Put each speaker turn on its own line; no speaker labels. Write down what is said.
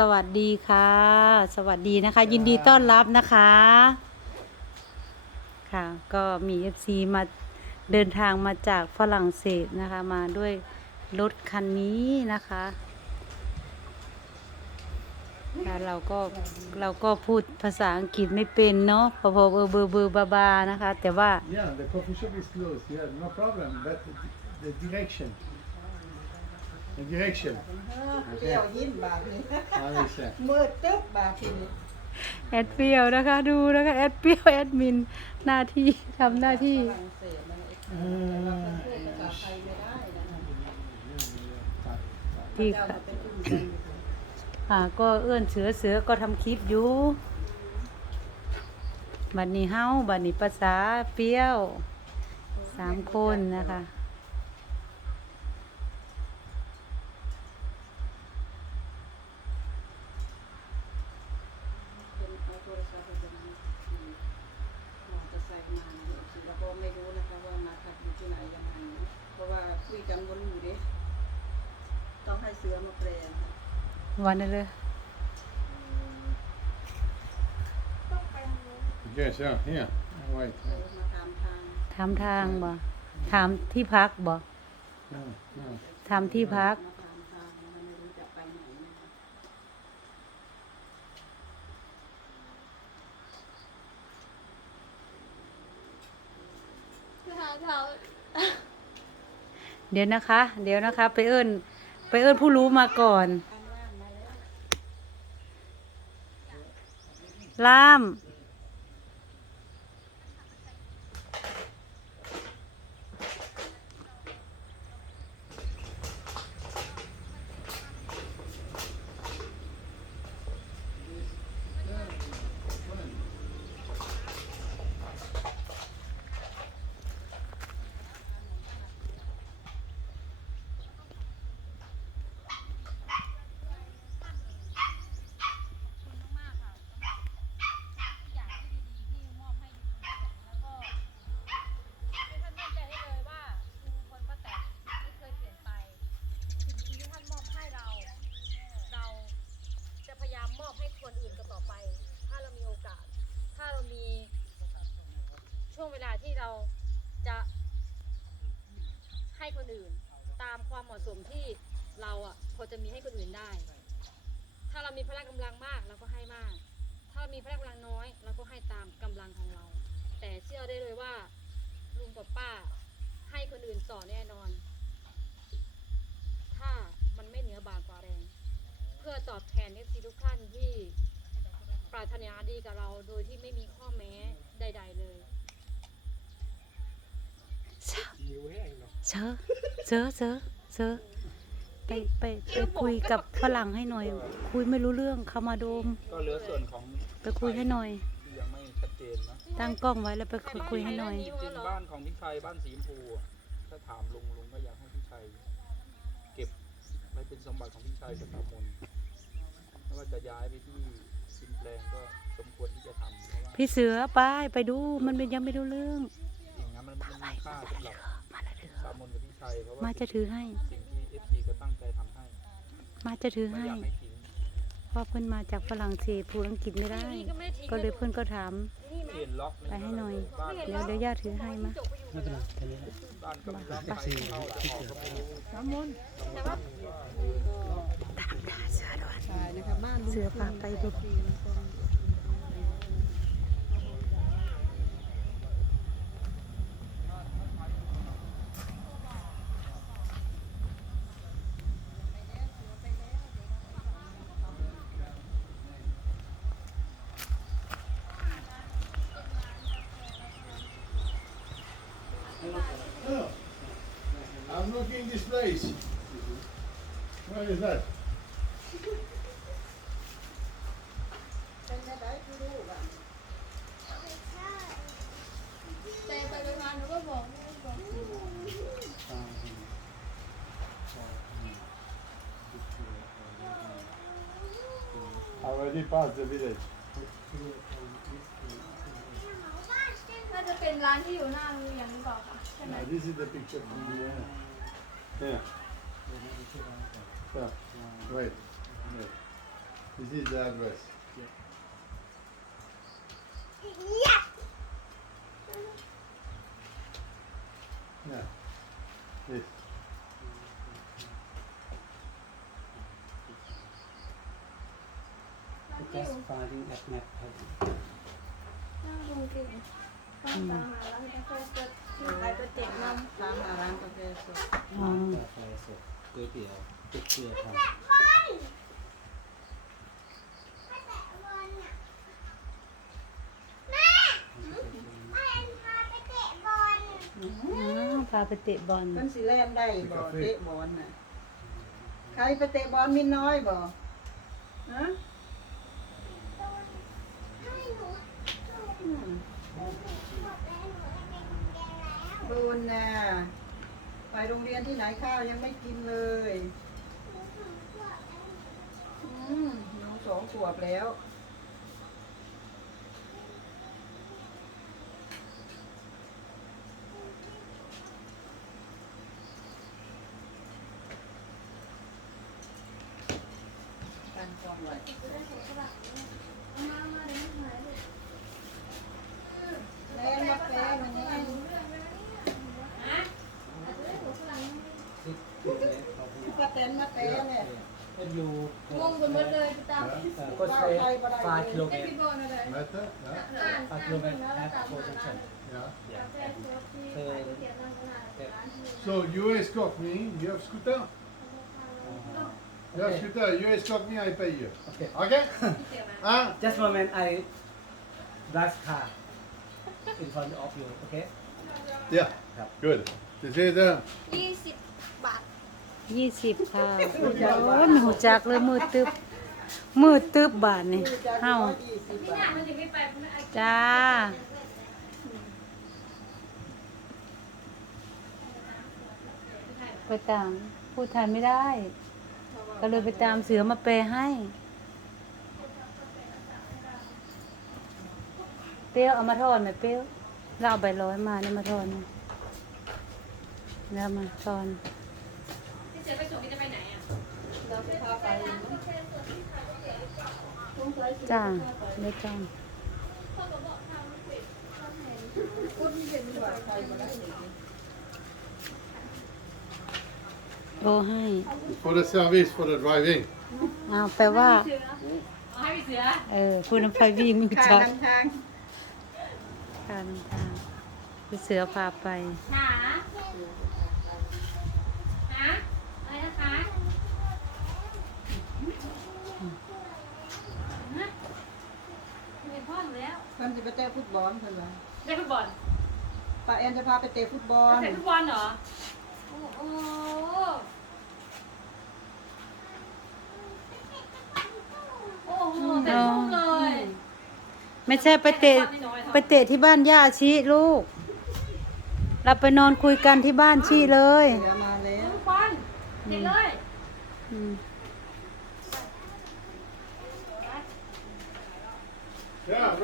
สวัสดีค่ะ สวัสดีนะคะ ยินดีต้อนรับนะคะ ค่ะก็มีเอฟซีมาเดินทางมาจากฝรั่งเศสนะคะ มาด้วยรถคันนี้นะคะค่ะเราก็เราก็พูดภาษาอังกฤษไม่เป็นเนาะพอพอเบอร์เบอร์เบอร์บาบานะคะ แต่ว่า
Yeah, the coffee shop is closed. Yeah, no problem. But the, the direction. The direction.
เปรี้ยวยิ้มบาทนี้
Alice.
มืดตึ๊บบาทนี้
แอดเปรียวนะคะดูนะคะแอดเปรียวแอดมินหน้าที่ทำหน้าที่
ฝรั่งเศสนะเอ็ก
Uh,
พูดภาษาไทยไม่ได้นะ
ที่
เจ้า
ค่ะ
มาเป็นอุ้มกัน
อ่าก็เอื้อนเสือเสือก็ทำคลิปอยู่ บัดนี้เฮาบัดนี้ภาษาเปรี้ยวสามคนนะคะ
โทรศัพท์ไปเป็นขี่มอเตอร์ไซค์มาเนะขี่แล้วก็ไม่รู้นะคะว่ามาพักอยู่ที่ไหนยังไงเพราะว่าคุยกันบนอยู่ดิต้องให้เสือมาแปลนะคะ
วันนี้นเลย
yes, yeah, here. Wait.
เออมาตามทาง
ถามทางบ่ถามที่พักบ่
No, no.
ถามที่พัก
มาตามทางนะคะไม่รู้จะไปไหนนะคะ
เดี๋ยวนะคะ เดี๋ยวนะคะ ไปเอิ้นไปเอิ้นผู้รู้มาก่อน
ล่ามาแล้ว
ล่าม
ให้ท่านมั่นใจได้เลยว่าลุงพลป้าแตนไม่เคยเปลี่ยนไปสิ่งดีๆที่ท่านมอบให้เรา เราจะพยายามมอบให้คนอื่นกันต่อไป ถ้าเรามีโอกาส ถ้าเรามีช่วงเวลาที่เราจะ ให้คนอื่น ตามความเหมาะสมที่เราอะพอจะมีให้คนอื่นได้ ถ้าเรามีพละกำลังมากเราก็ให้มาก ถ้าเรามีพละกำลังน้อยเราก็ให้ตามกำลังของเรา แต่เชื่อได้เลยว่าลุงกับป้าให้คนอื่นต่อแน่นอน ถ้ามันไม่เหนือบากว่าแรง เพื่อตอบแทนเอฟซีทุกท่านที่ปรารถนาดีกับเราโดยที่ไม่มีข้อแม้ใด ๆ เลย
เซอเซอเซอเซอเซอไปไปไปคุยกับฝรั่งให้หน่อย คุยไม่รู้เรื่องเข้ามาโดม
ก็เหลือส่วนของ
ไปคุยให้หน่อย
ที่ยังไม่ชัดเจนนะ
ตั้งกล้องไว้แล้วไปคุยคุยให้หน่อย
จริงๆบ้านของพี่ชัยบ้านสีชมพูอะถ้าถามลุงลุงก็อยากให้พี่ชัยเก็บไว้เป็นสมบัติของพี่ชัยกับตามนไม่ว่าจะย้ายไปที่สินแปลงก็สมควรที่จะทำเพราะว่า
พี่เสือไปไปดูมันเป็นยังไม่รู้เรื่อง
จริงนะมันมันมีค่าสำหรับ
มาละเถ
ตา
อะ
มนกับพี่ชัยเพราะว่า
มาจะถือให้
สิ่งที่เอฟซีก็ตั้งใจทำให้
มาจะถือ
ไม่
ให้
อยากให้ทิ้ง
เพราะเพื่อนมาจากฝรั่งเศสพูดอังกฤษไม่ได้
นี่ก็ไม่ได้ทิ้ง
ก็เลยเพื่อนก็ถาม
นี่ไหม
เปลี่ยนล็อก
ไปให้หน่อย
บ้าน
เดี๋ยวเดี๋ยวย่าถือให้มา
จบไปอยู่หมดแล้ว
บ้านก็ไม่รับใครเข้าจะออกก็ไม่รู้
น้ำมนต์
แต่ว่า
ตามหาเสือด้วย
ใช่นะคะบ้านลุง
เสือพาไปดู
แม่บ
อก
I already passed the village.
น่าจะเป็นร้านที่อยู่หน้าโรงเรียนหรือเปล่าคะใช่ไหม
Now, this is the picture from the end. Yeah. Yeah. Wait. This is the address. Yeah. Yeah. This.
Just finding that map.
นั่งดูกินข้าวตาหาร้านกาแฟ
ก๋วยเตี๋ยวตุ๊กเรือทำ
อ๋อพาไปเตะบอล
มันสิแล่นได้บ่เตะบอลน่ะใครไปเตะบอลมินน้อยบ่ฮะอืมบูนน่ะ ไปโรงเรียนที่ไหนข้าวยังไม่กินเลย อืมหนูสองขวบแล้วการความไหวแรงมาแปลมันนี่
Sit
กระเต็นมาแปลเนี่ย
and you
งงไปหมดเลยพี่ตาม
ก็ใช้5 kilometer
พี่โบนะเลย
Better? Yeah.
อ่านอ่าน
5 kilometer at position
yeah.
กาแฟสดที่ขายก๋วยเตี๋ยวน้ำตลาดร้านที่
So you escort me. You have scooter? You have
Okay.
scooter. You escort me. I pay you.
Okay.
Okay? Huh?
just moment I drive car in front of you okay
Yeah.
Yep.
Good. This is uh,
ยี่สิบบาท
ยี่สิบค่ะโอ้ยไม่หูจักเลยมือตึบมือตึบบาทนี่เฮ้า
ร้อย
จ้าไปตามพูดไทยไม่ได้ ก็เลยไปตามเสือมาแปลให้ เปรี้ยวเอามาทอดไหมเปรี้ยวเราเอาใบร้อยมาเนี่ยมาทอดนะแล้วมาทอน
ที่เสือไปส่งพี่จะไปไหนอะ
เรา จะพาไปสงสัยสิ
จ้าไม่ต้อง
คนเห็นว่าใครมาได้เลย
โอ้ให้
for the service for the driving.
อ้าวแปลว่า
เสือเอาให้พี่เสือ
เออคุณน้ำไฟวิ่งไม่
ค่า
จัก
นำทาง
การนำทางคือเสือพาไป
หาหาอะไรนะคะฮะเห็นพ่อหนูแล้ว
เพิ่นจะไปเตะฟุตบอลเพิ่นว่า
เล่นฟุตบอล
ป้าแอนจะพาไปเตะฟุตบอล
เตะฟุตบอลเหรอ โอ้โหโอ้โหเตะลูกเลย
ไม่ใช่ไปเตะไปเตะที่บ้านย่าชีลูก เราไปนอนคุยกันที่บ้านชีเลย
เสือมาแล้ว
ฟุตบอลเตะเลย
อืม
Yeah, ready?